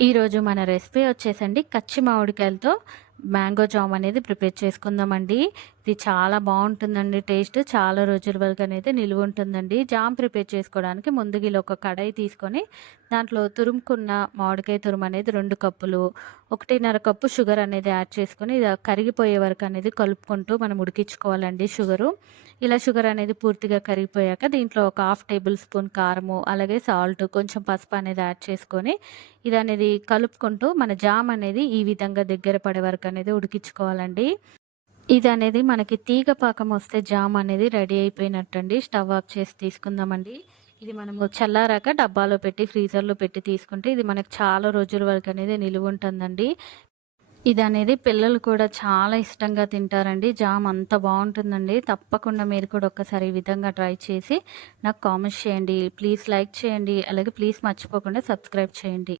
ఈరోజు మన రెసిపీ వచ్చేసండి కచ్చి మామిడికాయలతో మ్యాంగో జామ్ అనేది ప్రిపేర్ చేసుకుందామండి. ఇది చాలా బాగుంటుందండి. టేస్ట్ చాలా రోజుల వరకు అనేది నిలువ ఉంటుందండి. జామ్ ప్రిపేర్ చేసుకోవడానికి ముందుగా ఇలా ఒక కడాయి తీసుకొని దాంట్లో తురుముకున్న మామిడికాయ తురుము అనేది 2 కప్పులు, 1.5 కప్పు షుగర్ అనేది యాడ్ చేసుకొని ఇది కరిగిపోయే వరకు అనేది కలుపుకుంటూ మనం ఉడికించుకోవాలండి షుగరు. ఇలా షుగర్ అనేది పూర్తిగా కరిగిపోయాక దీంట్లో ఒక 1/2 టేబుల్ స్పూన్ కారము, అలాగే సాల్ట్, కొంచెం పసుపు అనేది యాడ్ చేసుకొని ఇదనేది కలుపుకుంటూ మన జామ్ అనేది ఈ విధంగా దగ్గర పడే వరకు అనేది ఉడికించుకోవాలండి. ఇదనేది మనకి తీగ పాకం వస్తే జామ్ అనేది రెడీ అయిపోయినట్టండి. స్టవ్ ఆఫ్ చేసి తీసుకుందామండి. ఇది మనము చల్లారాక డబ్బాలో పెట్టి ఫ్రీజర్‌లో పెట్టి తీసుకుంటే ఇది మనకు చాలా రోజుల వరకు అనేది నిలువ ఉంటుందండి. ఇదనేది పిల్లలు కూడా చాలా ఇష్టంగా తింటారండి. జామ్ అంత బావుంటుందండి. తప్పకుండా మీరు కూడా ఒక్కసారి ఈ విధంగా ట్రై చేసి నాకు కామెంట్స్ చేయండి. ప్లీజ్ లైక్ చేయండి. అలాగే ప్లీజ్ మర్చిపోకుండా సబ్స్క్రైబ్ చేయండి.